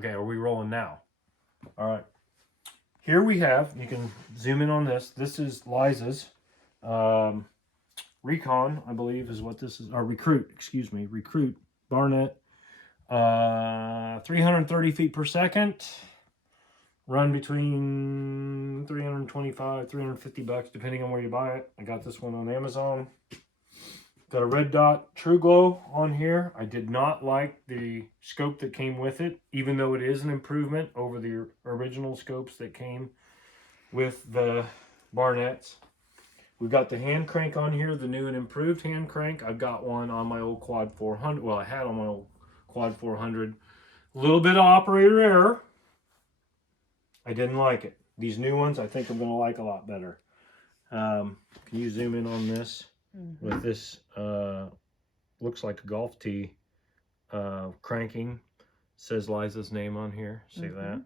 Okay, are we rolling now? All right. Here we have, you can zoom in on this. This is Liza's Recon, I believe is what this is. Or Recruit, excuse me. Recruit Barnett. 330 feet per second. Run between 325, 350 bucks, depending on where you buy it. I got this one on Amazon. Got a red dot True Glow on here. I did not like the scope that came with it, even though it is an improvement over the original scopes that came with the Barnetts. We've got the hand crank on here, the new and improved hand crank. I've got one on my old Quad 400. Well, I had on my old Quad 400. A little bit of operator error. I didn't like it. These new ones, I think I'm going to like a lot better. Can you zoom in on this? With this, looks like a golf tee cranking. Says Liza's name on here. See that?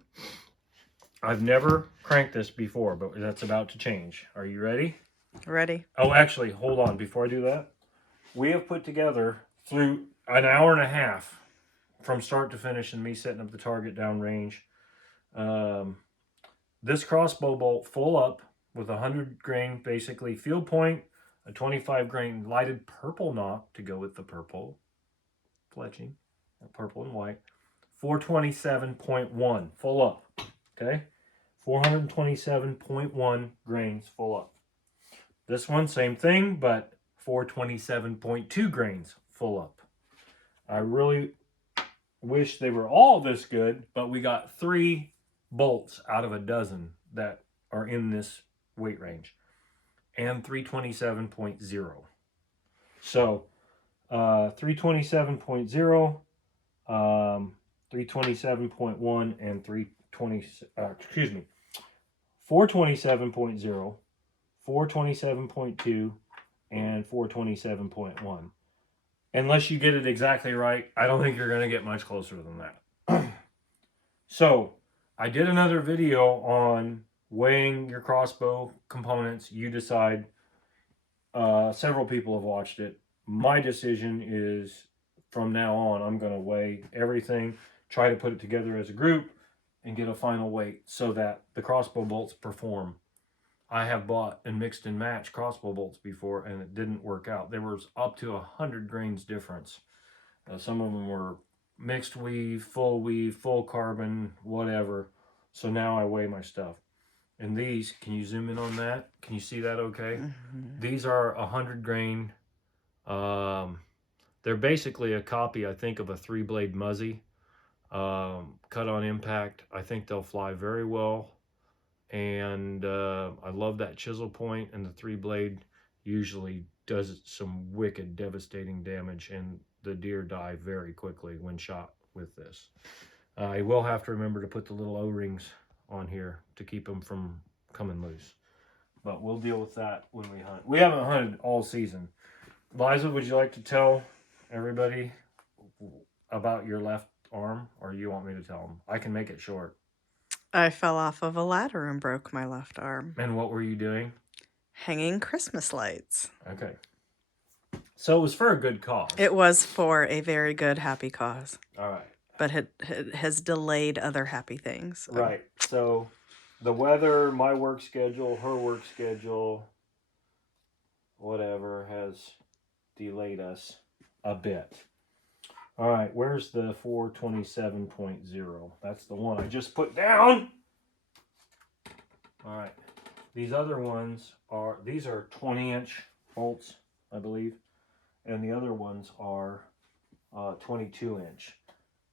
I've never cranked this before, but that's about to change. Are you ready? Ready. Oh, actually, hold on. Before I do that, we have put together through an hour and a half from start to finish and me setting up the target down range. This crossbow bolt full up with 100 grain, basically field point, a 25 grain lighted purple knock to go with the purple fletching, purple and white, 427.1 full up. Okay, 427.1 grains full up. This one, same thing, but 427.2 grains full up. I really wish they were all this good, but we got 3 bolts out of a dozen that are in this weight range. And 327.0. So, 327.0, 327.1, and 427.0, 427.2, and 427.1. Unless you get it exactly right, I don't think you're going to get much closer than that. So, I did another video on weighing your crossbow components. You decide. Several people have watched it. My decision is from now on, I'm going to weigh everything, try to put it together as a group, and get a final weight so that the crossbow bolts perform. I have bought and mixed and matched crossbow bolts before, and it didn't work out. There was up to 100 grains difference. Some of them were mixed weave, full carbon, whatever. So now I weigh my stuff. And these, can you zoom in on that? Can you see that okay? These are 100 grain. They're basically a copy, I think, of a 3-blade Muzzy. Cut on impact. I think they'll fly very well. And I love that chisel point, and the 3-blade usually does some wicked, devastating damage, and the deer die very quickly when shot with this. I will have to remember to put the little O-rings on here to keep them from coming loose. But we'll deal with that when we hunt. We haven't hunted all season. Liza, would you like to tell everybody about your left arm, or you want me to tell them? I can make it short. I fell off of a ladder and broke my left arm. And what were you doing? Hanging Christmas lights. Okay. So it was for a good cause. It was for a very good, happy cause. All right. But it has delayed other happy things. Right. So the weather, my work schedule, her work schedule, whatever, has delayed us a bit. All right. Where's the 427.0? That's the one I just put down. All right. These other ones are, these are 20-inch bolts, I believe. And the other ones are 22-inch.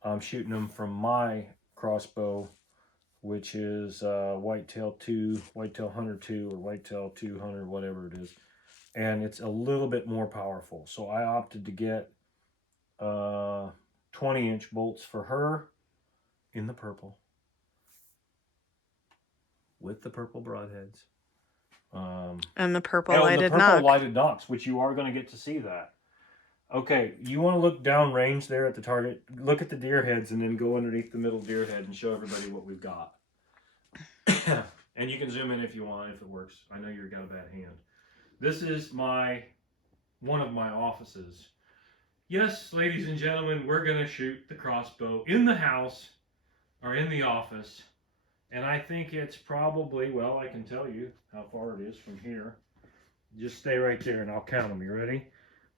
I'm shooting them from my crossbow, which is Whitetail 2, Whitetail Hunter 2, or Whitetail 200, whatever it is. And it's a little bit more powerful. So I opted to get 20-inch bolts for her in the purple, with the purple broadheads. And the purple lighted knock. Lighted knocks, which you are going to get to see that. Okay, you want to look down range there at the target. Look at the deer heads and then go underneath the middle deer head and show everybody what we've got. And you can zoom in if you want, if it works. I know you've got a bad hand. This is one of my offices. Yes, ladies and gentlemen, we're going to shoot the crossbow in the house are in the office, and I think it's probably, well, I can tell you how far it is from here. Just stay right there and I'll count them. You ready?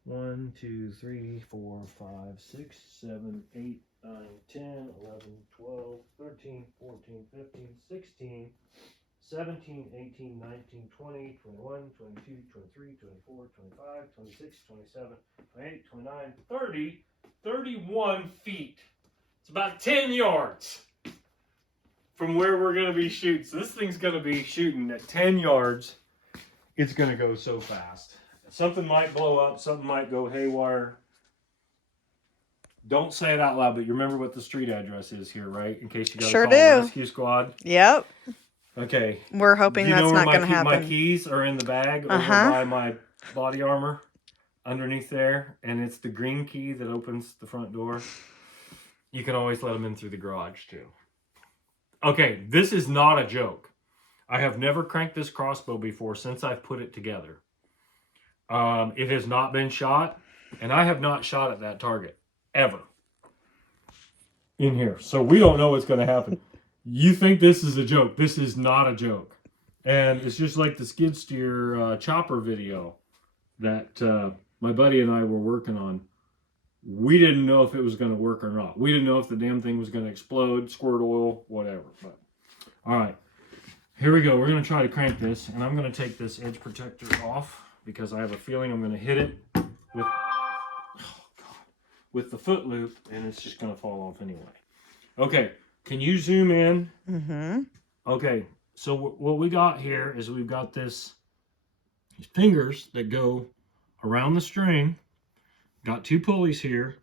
1, 2, 3, 4, 5, 6, 7, 8, 9, 10, 11, 12, 13, 14, 15, 16, 17, 18, 19, 20, 21, 22, 23, 24, 25, 26, 27, 28, 29, 30, 31 feet. It's about 10 yards from where we're going to be shooting. So this thing's going to be shooting at 10 yards. It's going to go so fast. Something might blow up. Something might go haywire. Don't say it out loud, but you remember what the street address is here, right? In case you got to Sure call the do. rescue squad. Yep. Okay. We're hoping you that's know not going to my happen. keys are in the bag over by my body armor underneath there, and it's the green key that opens the front door. You can always let them in through the garage too. Okay, this is not a joke. I have never cranked this crossbow before since I've put it together. It has not been shot, and I have not shot at that target ever in here. So we don't know what's going to happen. You think this is a joke. This is not a joke. And it's just like the skid steer chopper video that my buddy and I were working on. We didn't know if it was going to work or not. We didn't know if the damn thing was going to explode, squirt oil, whatever. But all right, here we go. We're going to try to crank this, and I'm going to take this edge protector off because I have a feeling I'm going to hit it with the foot loop, and it's just going to fall off anyway. Okay, can you zoom in? Mm-hmm. Okay, so what we got here is we've got these fingers that go around the string. Got 2 pulleys here.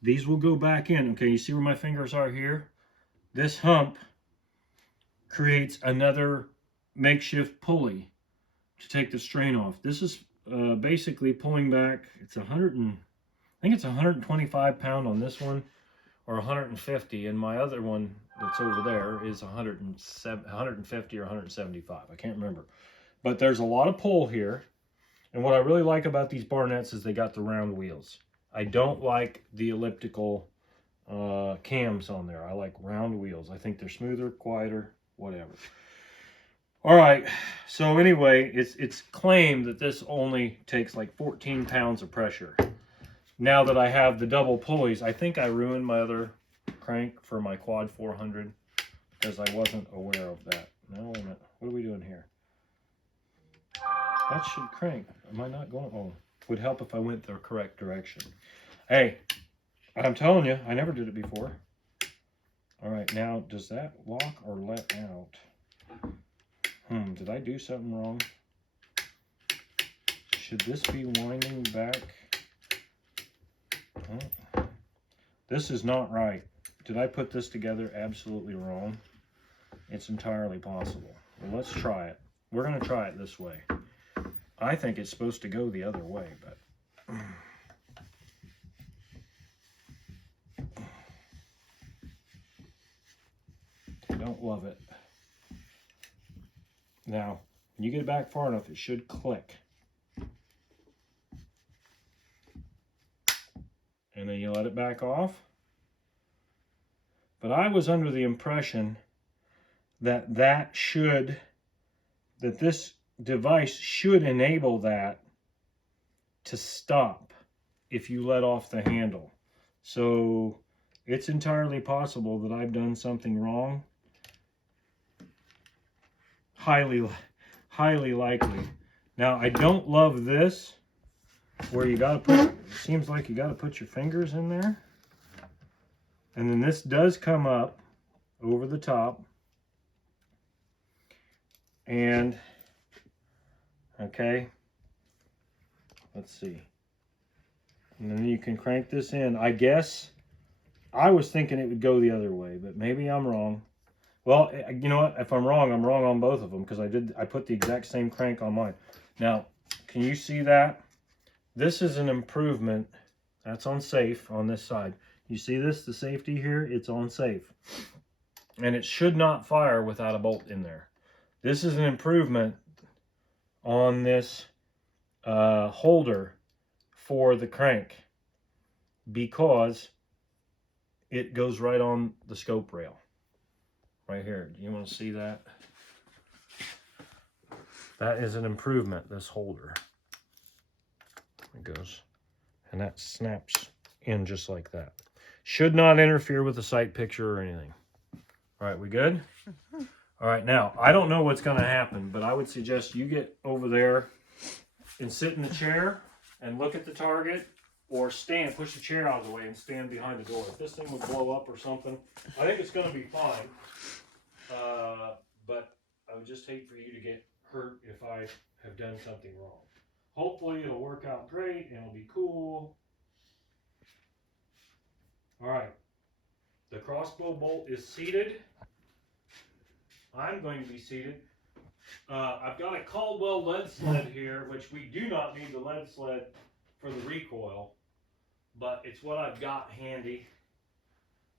These will go back in. Okay, you see where my fingers are here? This hump creates another makeshift pulley to take the strain off. This is basically pulling back. It's I think it's 125 pound on this one, or 150, and my other one that's over there is 150 or 175. I can't remember. But there's a lot of pull here. And what I really like about these Barnetts is they got the round wheels. I don't like the elliptical cams on there. I like round wheels. I think they're smoother, quieter, whatever. All right. So anyway, it's claimed that this only takes like 14 pounds of pressure. Now that I have the double pulleys, I think I ruined my other crank for my quad 400 because I wasn't aware of that. Now, wait a minute. What are we doing here? That should crank. Am I not going? Oh, would help if I went the correct direction. Hey, I'm telling you, I never did it before. All right, now, does that lock or let out? Did I do something wrong? Should this be winding back? Oh, this is not right. Did I put this together absolutely wrong? It's entirely possible. Well, let's try it. We're going to try it this way. I think it's supposed to go the other way, but I don't love it. Now, when you get it back far enough, it should click. And then you let it back off. But I was under the impression that this device should enable that to stop if you let off the handle. So it's entirely possible that I've done something wrong. Highly likely. Now, I don't love this where you gotta put, it seems like you gotta put your fingers in there. And then this does come up over the top. And, okay, let's see. And then you can crank this in. I guess I was thinking it would go the other way, but maybe I'm wrong. Well, you know what? If I'm wrong on both of them because I put the exact same crank on mine. Now, can you see that? This is an improvement. That's on safe on this side. You see this, the safety here? It's on safe. And it should not fire without a bolt in there. This is an improvement on this holder for the crank because it goes right on the scope rail. right here. Do you want to see that? That is an improvement, this holder. It goes, and that snaps in just like that. Should not interfere with the sight picture or anything. All right, we good? All right, now, I don't know what's going to happen, but I would suggest you get over there and sit in the chair and look at the target, or stand, push the chair out of the way and stand behind the door. If this thing would blow up or something, I think it's going to be fine. But I would just hate for you to get hurt if I have done something wrong. Hopefully it'll work out great and it'll be cool. All right, the crossbow bolt is seated. I'm going to be seated. I've got a Caldwell lead sled here, which we do not need the lead sled for the recoil, but it's what I've got handy.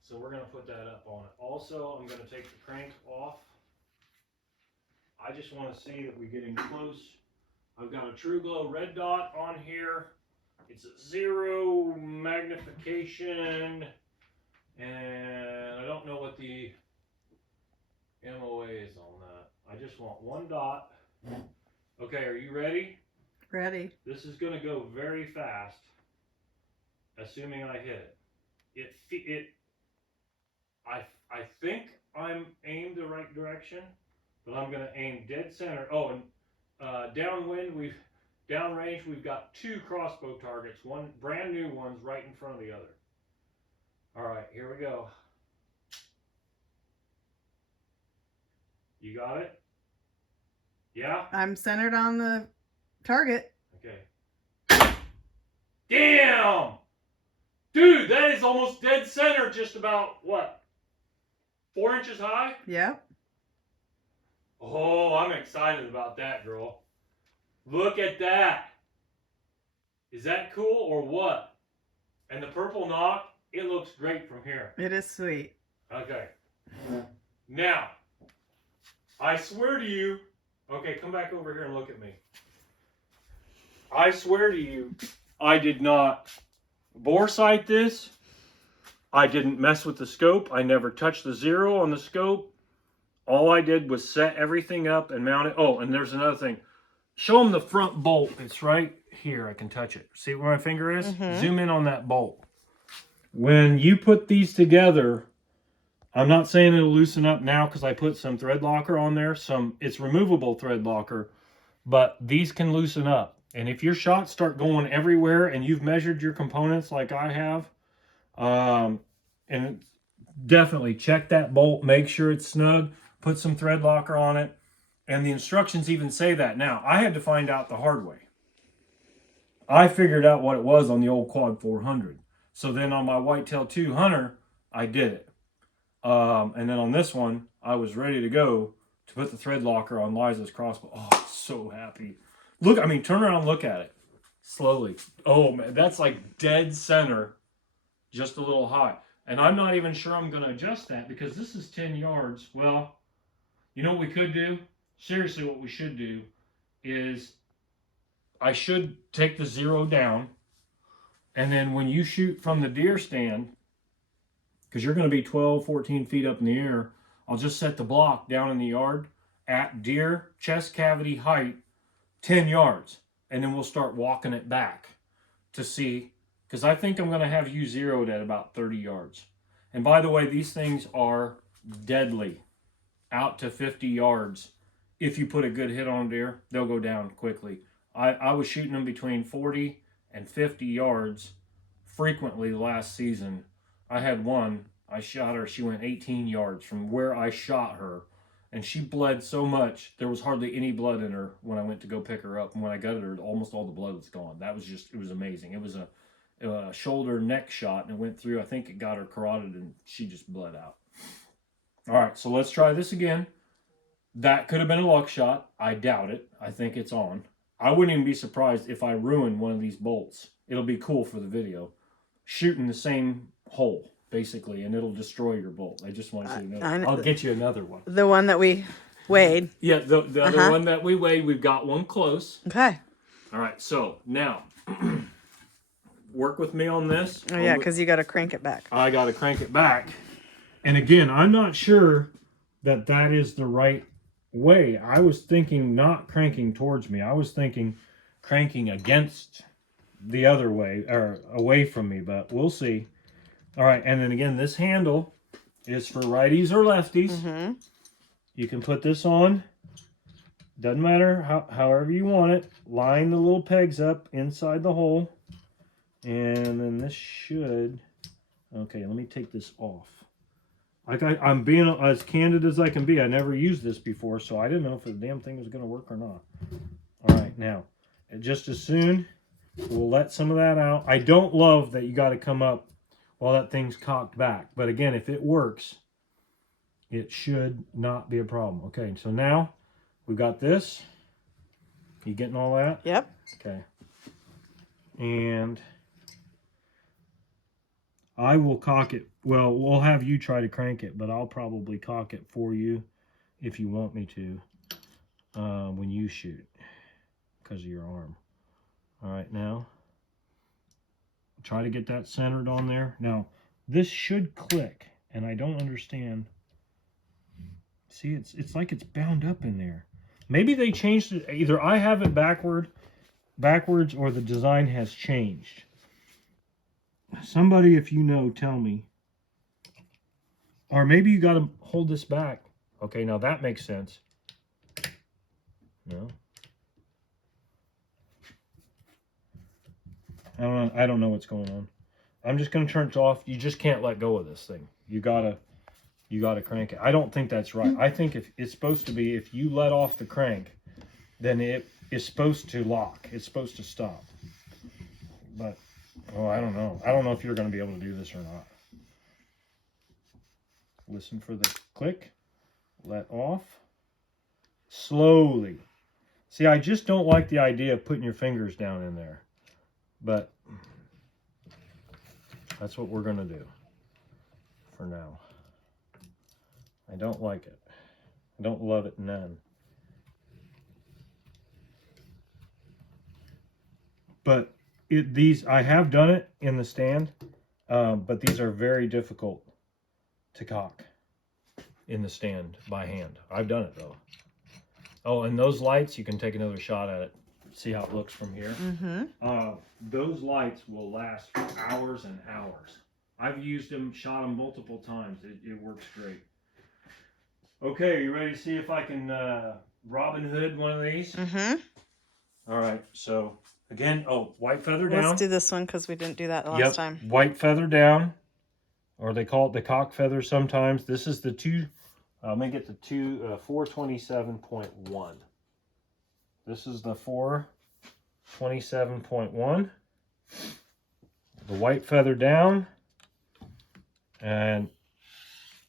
So we're going to put that up on it. Also, I'm going to take the crank off. I just want to see that we're getting close. I've got a True Glow red dot on here. It's a 0 magnification, and I don't know what the MOA is on that. I just want one dot. Okay, are you ready? Ready. This is going to go very fast, assuming I hit it. I think I'm aimed the right direction, but I'm going to aim dead center. Oh, and downrange, we've got 2 crossbow targets, one brand new ones right in front of the other. All right, here we go. You got it? Yeah? I'm centered on the target. Okay. Damn! Dude, that is almost dead center, just about, what, 4 inches high? Yep. Oh, I'm excited about that, girl. Look at that. Is that cool or what? And the purple knock, it looks great from here. It is sweet. Okay. Now, I swear to you, okay, come back over here and look at me. I swear to you, I did not bore sight this. I didn't mess with the scope. I never touched the 0 on the scope. All I did was set everything up and mount it. Oh, and there's another thing. Show them the front bolt. It's right here. I can touch it. See where my finger is? Mm-hmm. Zoom in on that bolt. When you put these together, I'm not saying it'll loosen up now because I put some thread locker on there. It's removable thread locker, but these can loosen up. And if your shots start going everywhere and you've measured your components like I have, and definitely check that bolt, make sure it's snug, put some thread locker on it. And the instructions even say that. Now, I had to find out the hard way. I figured out what it was on the old Quad 400. So then on my Whitetail 2 Hunter, I did it. And then on this one, I was ready to go to put the thread locker on Liza's crossbow. Oh, I'm so happy. Look, I mean, turn around and look at it. Slowly. Oh, man, that's like dead center. Just a little high. And I'm not even sure I'm going to adjust that because this is 10 yards. Well, you know what we could do? Seriously, what we should do is I should take the 0 down. And then when you shoot from the deer stand, because you're going to be 12, 14 feet up in the air, I'll just set the block down in the yard at deer chest cavity height, 10 yards. And then we'll start walking it back to see, because I think I'm going to have you zeroed at about 30 yards. And by the way, these things are deadly out to 50 yards. If you put a good hit on a deer, they'll go down quickly. I was shooting them between 40 and 50 yards frequently last season. I had one, I shot her, she went 18 yards from where I shot her, and she bled so much, there was hardly any blood in her when I went to go pick her up, and when I got her, almost all the blood was gone. That was just, it was amazing. It was a shoulder neck shot, and it went through, I think it got her carotid, and she just bled out. All right, so let's try this again. That could have been a luck shot. I doubt it. I think it's on. I wouldn't even be surprised if I ruin one of these bolts. It'll be cool for the video. Shooting the same hole, basically, and it'll destroy your bolt. I just want to see another. I'll get you another one. The one that we weighed. Yeah, the other one that we weighed, we've got one close. Okay. All right, so now, work with me on this. Oh, yeah, because you got to crank it back. I got to crank it back. And again, I'm not sure that is the right way. I was thinking not cranking towards me. I was thinking cranking against the other way or away from me, but we'll see. All right, and then again, this handle is for righties or lefties. Mm-hmm. You can put this on. Doesn't matter however you want it. Line the little pegs up inside the hole. And then this should... Okay, let me take this off. I'm being as candid as I can be. I never used this before, so I didn't know if the damn thing was going to work or not. All right, now, just as soon, we'll let some of that out. I don't love that you got to come up while that thing's cocked back. But again, if it works, it should not be a problem. Okay, so now we've got this. You getting all that? Yep. Okay. And I will cock it. Well, we'll have you try to crank it, but I'll probably cock it for you if you want me to when you shoot because of your arm. All right, now try to get that centered on there. Now, this should click, and I don't understand. See, it's like it's bound up in there. Maybe they changed it. Either I have it backwards, or the design has changed. Somebody, if you know, tell me. Or maybe you got to hold this back. Okay, now that makes sense. No. I don't know what's going on. I'm just going to turn it off. You just can't let go of this thing. You gotta crank it. I don't think that's right. I think if it's supposed to be, if you let off the crank, then it is supposed to lock. It's supposed to stop. But, oh, I don't know. I don't know if you're going to be able to do this or not. Listen for the click. Let off. Slowly. See, I just don't like the idea of putting your fingers down in there. But that's what we're going to do for now. I don't like it. I don't love it none. But I have done it in the stand, but these are very difficult to cock in the stand by hand. I've done it though. Oh, and those lights, you can take another shot at it. See how it looks from here. Mm-hmm. Those lights will last for hours and hours. I've used them, shot them multiple times. It works great. Okay, are you ready to see if I can Robin Hood one of these? Mm-hmm. All right, so again, white feather down. Let's do this one because we didn't do that last time. White feather down, or they call it the cock feather sometimes. This is the 427.1. This is the 427.1. The white feather down, and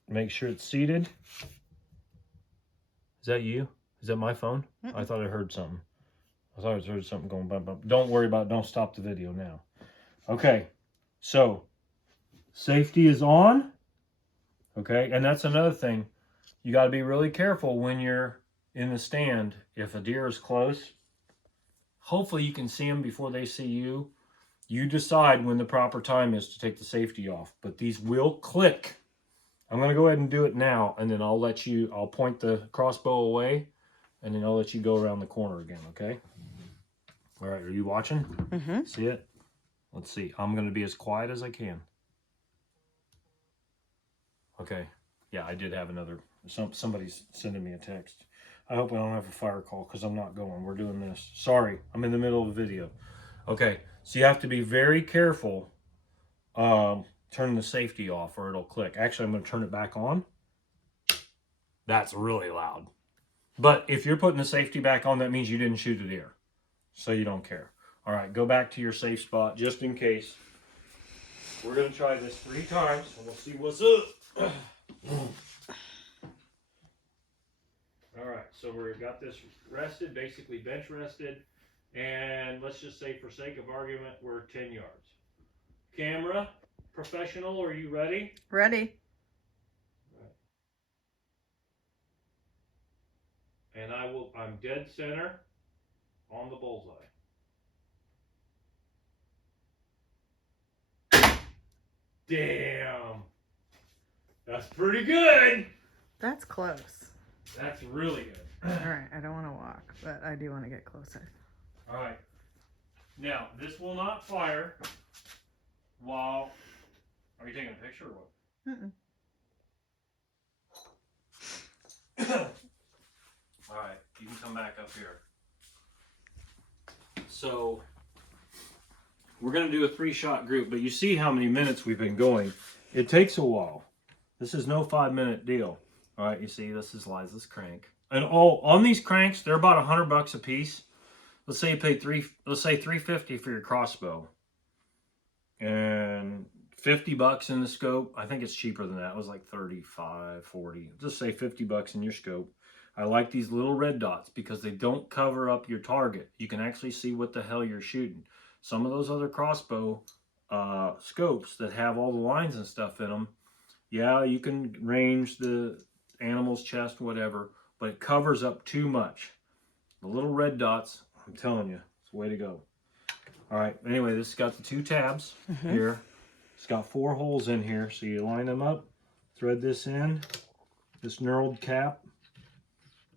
make sure it's seated. Is that you? Is that my phone? Mm-mm. I thought I heard something. I thought I heard something going bump, bump. Don't worry about it. Don't stop the video now. Okay, so safety is on. Okay, and that's another thing. You got to be really careful when you're in the stand. If a deer is close, hopefully you can see them before they see you. You decide when the proper time is to take the safety off. But these will click. I'm going to go ahead and do it now, and then I'll point the crossbow away, and then I'll let you go around the corner again, okay? All right, are you watching? Mm-hmm. See it? Let's see. I'm going to be as quiet as I can. Okay. Yeah, I did have another... Somebody's sending me a text. I hope I don't have a fire call because I'm not going. We're doing this. Sorry, I'm in the middle of a video. Okay, so you have to be very careful turning the safety off or it'll click. Actually, I'm going to turn it back on. That's really loud. But if you're putting the safety back on, that means you didn't shoot a deer. So you don't care. All right, go back to your safe spot just in case. We're going to try this 3 times and we'll see what's up. All right, so we've got this rested, basically bench rested. And let's just say for sake of argument, we're 10 yards. Camera, professional, are you ready? Ready. And I'm dead center on the bullseye. Damn. That's pretty good. That's close. That's really good. All right, I don't want to walk, but I do want to get closer. All right. Now, this will not fire while... Are you taking a picture or what? Mm-mm. All right, you can come back up here. So, we're going to do a 3-shot group, but you see how many minutes we've been going. It takes a while. This is no 5-minute deal. All right, you see, this is Liza's crank. And on these cranks, they're about $100 a piece. Let's say you pay $350 for your crossbow. And $50 in the scope. I think it's cheaper than that. It was like 35, 40. Just say $50 in your scope. I like these little red dots because they don't cover up your target. You can actually see what the hell you're shooting. Some of those other crossbow scopes that have all the lines and stuff in them, yeah, you can range the animal's chest, whatever, but it covers up too much. The little red dots, I'm telling you, it's the way to go. All right, anyway, this has got the 2 tabs here. It's got 4 holes in here, so you line them up, thread this in, this knurled cap,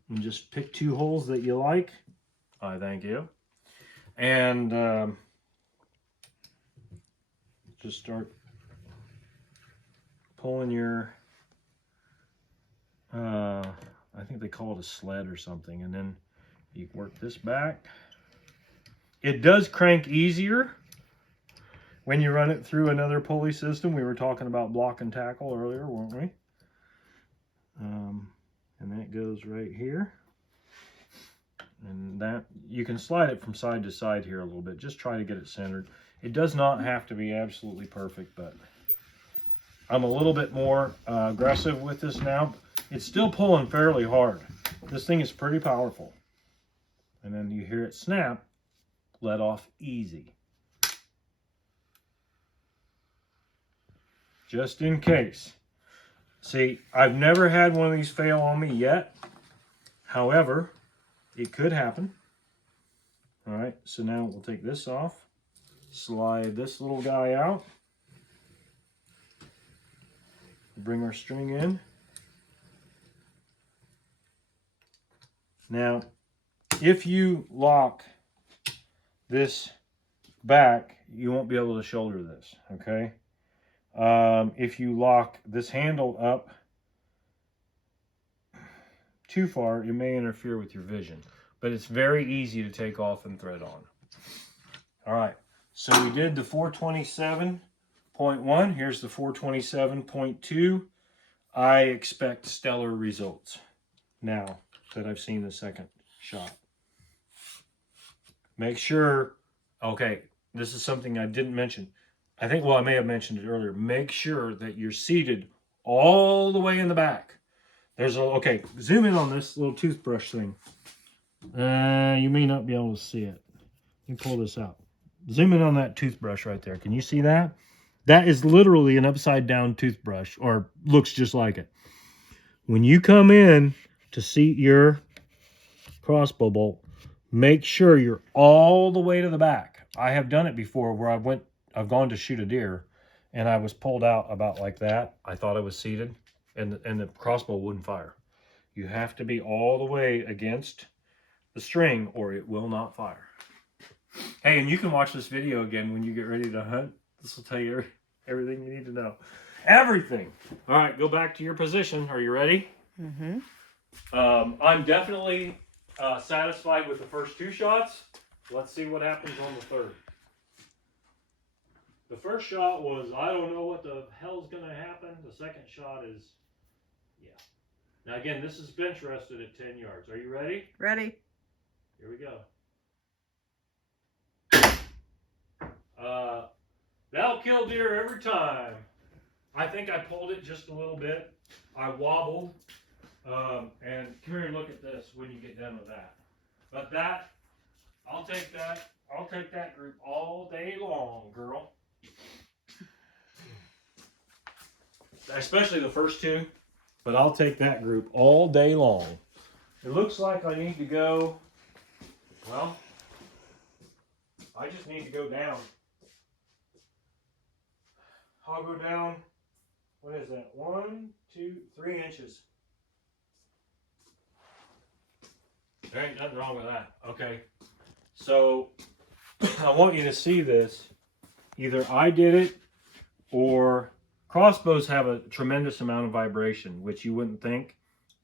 and just pick 2 holes that you like. I thank you. And just start pulling your, I think they call it a sled or something, and then you work this back. It does crank easier when you run it through another pulley system. We were talking about block and tackle earlier, weren't we? And that goes right here. And that, you can slide it from side to side here a little bit. Just try to get it centered. It does not have to be absolutely perfect, but I'm a little bit more aggressive with this now. It's still pulling fairly hard. This thing is pretty powerful. And then you hear it snap, let off easy. Just in case. See, I've never had one of these fail on me yet. However, it could happen. All right, so now we'll take this off, slide this little guy out, bring our string in. Now, if you lock this back, you won't be able to shoulder this, okay? If you lock this handle up too far, it may interfere with your vision, but it's very easy to take off and thread on. All right, so we did the 427.1. Here's the 427.2. I expect stellar results now that I've seen the second shot. Make sure, okay, this is something I didn't mention. I think, well, I may have mentioned it earlier. Make sure that you're seated all the way in the back. There's a, okay, zoom in on this little toothbrush thing. You may not be able to see it. Let me pull this out. Zoom in on that toothbrush right there. Can you see that? That is literally an upside down toothbrush, or looks just like it. When you come in to seat your crossbow bolt, make sure you're all the way to the back. I have done it before where I've gone to shoot a deer and I was pulled out about like that. I thought I was seated and the crossbow wouldn't fire. You have to be all the way against the string or it will not fire. Hey, and you can watch this video again when you get ready to hunt. This will tell you everything you need to know. Everything. All right, go back to your position. Are you ready? Mm-hmm. I'm definitely satisfied with the first 2 shots. Let's see what happens on the third. The first shot was, I don't know what the hell's going to happen. The second shot is, yeah. Now again, this is bench rested at 10 yards. Are you ready? Ready. Here we go. That'll kill deer every time. I think I pulled it just a little bit. I wobbled. And come here and look at this when you get done with that. But that, I'll take that. I'll take that group all day long, girl. Especially the first 2. But I'll take that group all day long. It looks like I need to go, well, I just need to go down. I'll go down, what is that? 1, 2, 3 inches. There ain't nothing wrong with that. Okay. So I want you to see this. Either I did it or crossbows have a tremendous amount of vibration, which you wouldn't think.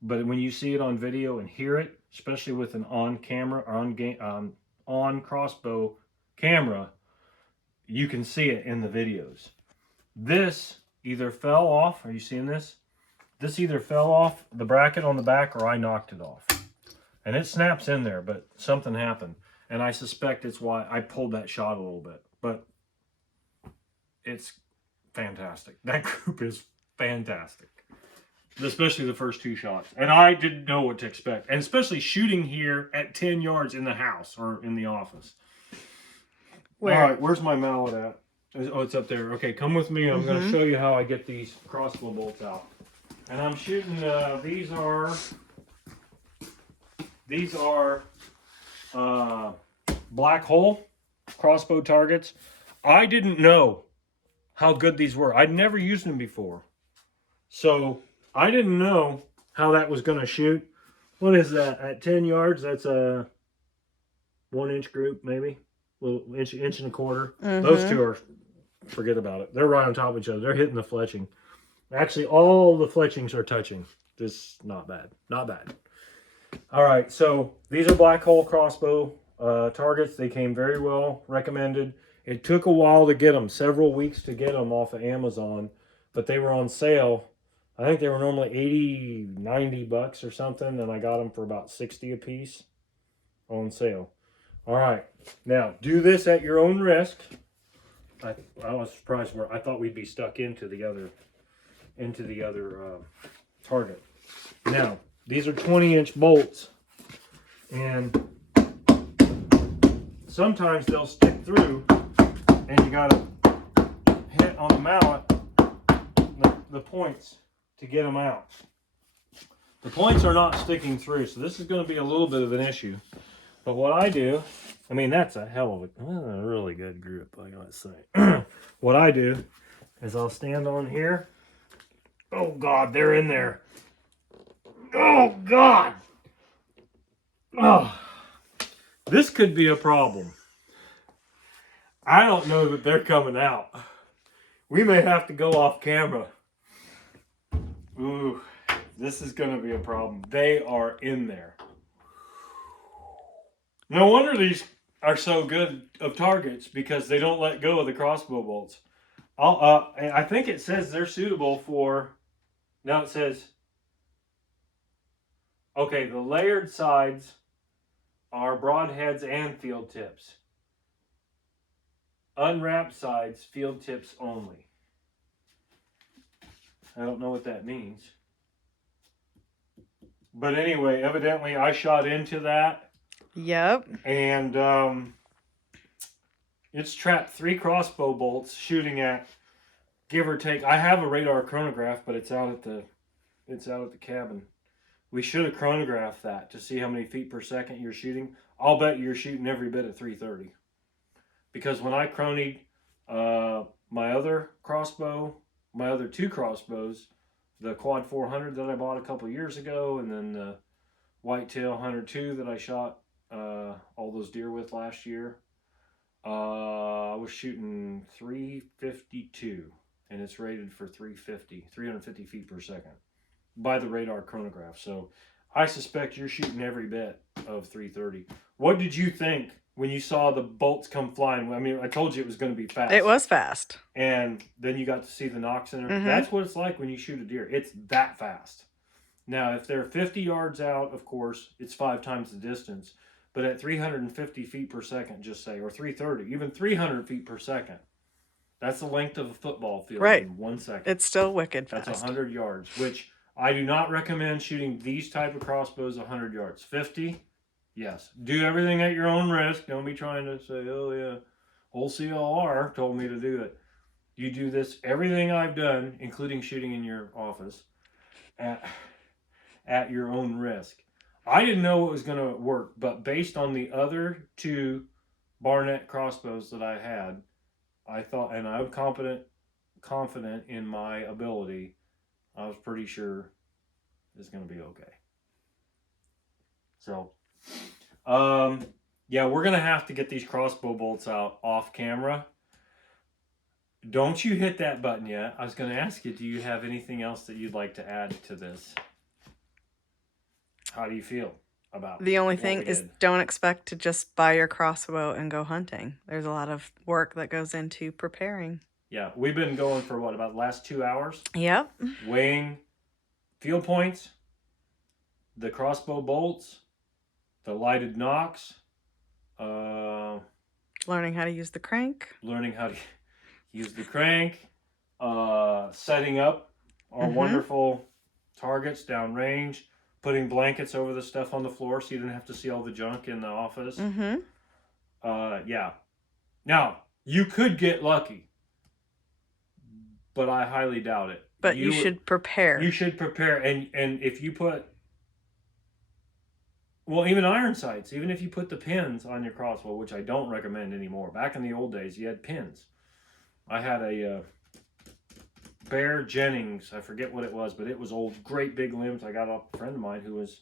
But when you see it on video and hear it, especially with an on camera or on crossbow camera, you can see it in the videos. This either fell off. Are you seeing this? This either fell off the bracket on the back or I knocked it off. And it snaps in there, but something happened. And I suspect it's why I pulled that shot a little bit. But it's fantastic. That group is fantastic. Especially the first 2 shots. And I didn't know what to expect. And especially shooting here at 10 yards in the house or in the office. Where? All right, where's my mallet at? Oh, it's up there. Okay, come with me. I'm going to show you how I get these crossbow bolts out. And I'm shooting, these are black hole crossbow targets. I didn't know how good these were. I'd never used them before. So I didn't know how that was going to shoot. What is that? At 10 yards, that's a 1-inch group, maybe. A little inch and a quarter. Those two are, forget about it. They're right on top of each other. They're hitting the fletching. Actually, all the fletchings are touching. This not bad. Not bad. All right, so these are black hole crossbow targets. They came very well recommended. It took a while to get them, several weeks to get them off of Amazon, but they were on sale. I think they were normally 80, 90 bucks or something, and I got them for about 60 a piece on sale. All right, now do this at your own risk. I was surprised where I thought we'd be stuck into the other target. Now these are 20-inch bolts, and sometimes they'll stick through, and you gotta hit on the mallet the points to get them out. The points are not sticking through, so this is going to be a little bit of an issue. But what I do, I mean, that's a hell of a really good grip, I gotta say. What I do is I'll stand on here. Oh God, they're in there. Oh God. Oh, this could be a problem. I don't know that they're coming out. We may have to go off camera. Ooh, this is going to be a problem. They are in there. No wonder these are so good of targets, because they don't let go of the crossbow bolts. I think it says they're suitable for, now it says, okay, the layered sides are broadheads and field tips. Unwrapped sides, field tips only. I don't know what that means. But anyway, evidently I shot into that. Yep. And it's trapped 3 crossbow bolts shooting at, give or take. I have a radar chronograph, but it's out at the cabin. We should have chronographed that to see how many feet per second you're shooting. I'll bet you're shooting every bit at 330. Because when I chronied my other 2 crossbows, the Quad 400 that I bought a couple years ago, and then the Whitetail 102 that I shot all those deer with last year, I was shooting 352, and it's rated for 350 feet per second by the radar chronograph. So I suspect you're shooting every bit of 330. What did you think when you saw the bolts come flying? I mean, I told you it was going to be fast. It was fast. And then you got to see the knocks in there. That's what it's like when you shoot a deer. It's that fast. Now, if they're 50 yards out, of course, it's 5 times the distance. But at 350 feet per second, just say, or 330, even 300 feet per second, that's the length of a football field in 1 second. It's still wicked fast. That's 100 yards, which I do not recommend shooting these type of crossbows 100 yards. 50, yes. Do everything at your own risk. Don't be trying to say, oh yeah, old CLR told me to do it. You do this, everything I've done, including shooting in your office, at your own risk. I didn't know it was going to work, but based on the other 2 Barnett crossbows that I had, I thought, and I'm confident in my ability, I was pretty sure it's going to be okay. So Yeah, we're gonna have to get these crossbow bolts out off camera. Don't you hit that button yet. I was gonna ask you, do you have anything else that you'd like to add to this? How do you feel about The only what thing we is, did? don't expect to just buy your crossbow and go hunting. There's a lot of work that goes into preparing. Yeah, we've been going for what, about the last 2 hours? Yep. Weighing field points, the crossbow bolts, the lighted nocks, Learning how to use the crank. learning how to use the crank, setting up our wonderful targets downrange, putting blankets over the stuff on the floor so you don't have to see all the junk in the office. Yeah. Now, you could get lucky, but I highly doubt it. But you should prepare. You should prepare, and if you put, well, even iron sights, even if you put the pins on your crossbow, which I don't recommend anymore. Back in the old days, you had pins. I had a Bear Jennings, I forget what it was, but it was old, great big limbs. I got off a friend of mine who was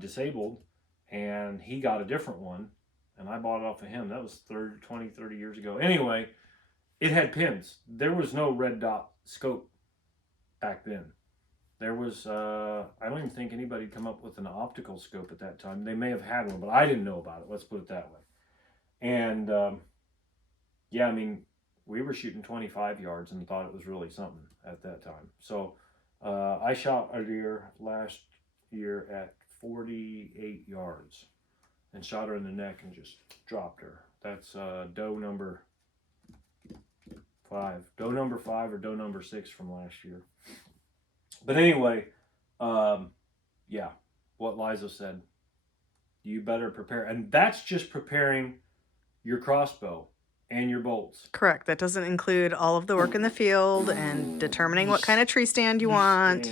disabled, and he got a different one, and I bought it off of him. That was 30 years ago. Anyway, it had pins. There was no red dot scope back then. There was, I don't even think anybody had come up with an optical scope at that time. They may have had one, but I didn't know about it. Let's put it that way. And, yeah, I mean, we were shooting 25 yards and thought it was really something at that time. So, I shot a deer last year at 48 yards and shot her in the neck and just dropped her. That's doe number 5. Doe number 5 or doe number 6 from last year. But anyway, yeah, what Liza said, you better prepare. And that's just preparing your crossbow and your bolts. Correct. That doesn't include all of the work in the field and determining what kind of tree stand you want.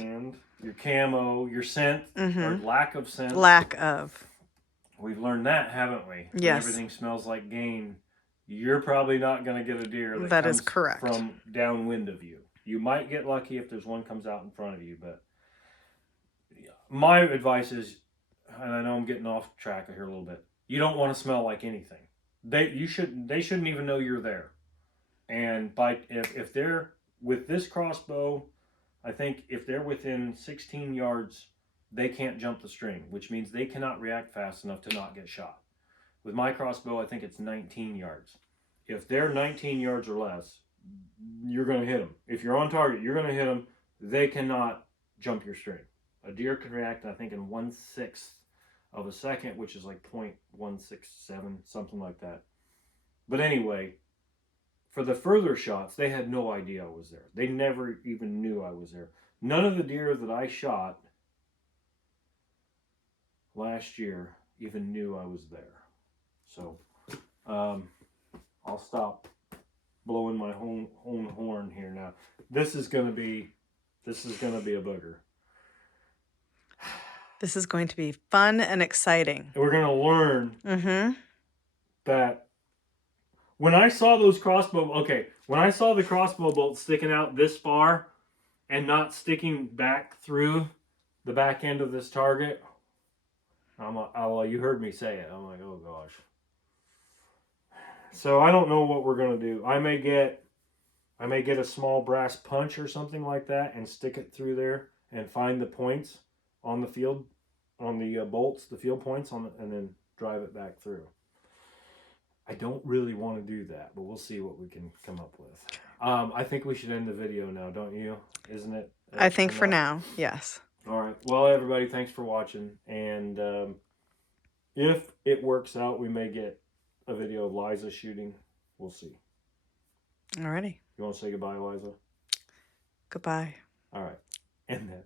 Your camo, your scent, or lack of scent. Lack of. We've learned that, haven't we? Yes. When everything smells like game, you're probably not going to get a deer that is comes correct. From downwind of you. You might get lucky if there's one comes out in front of you, but my advice is, and I know I'm getting off track here a little bit, you don't want to smell like anything. They shouldn't even know you're there. And if they're with this crossbow, I think if they're within 16 yards, they can't jump the string, which means they cannot react fast enough to not get shot. With my crossbow, I think it's 19 yards. If they're 19 yards or less, you're going to hit them. If you're on target, you're going to hit them. They cannot jump your string. A deer can react, I think, in 1/6 of a second, which is like 0.167, something like that. But anyway, for the further shots, they had no idea I was there. They never even knew I was there. None of the deer that I shot last year even knew I was there. So, I'll stop blowing my own horn here now. This is gonna be a booger. This is going to be fun and exciting. We're gonna learn that when I saw those when I saw the crossbow bolts sticking out this far and not sticking back through the back end of this target, you heard me say it. I'm like, oh gosh. So I don't know what we're gonna do. I may get a small brass punch or something like that and stick it through there and find the points on the field, on the bolts, the field points and then drive it back through. I don't really want to do that, but we'll see what we can come up with. I think we should end the video now, don't you? Isn't it? I think for now, yes. All right. Well, everybody, thanks for watching. And if it works out, we may get a video of Liza shooting. We'll see. Alrighty. You want to say goodbye, Liza? Goodbye. All right. End that.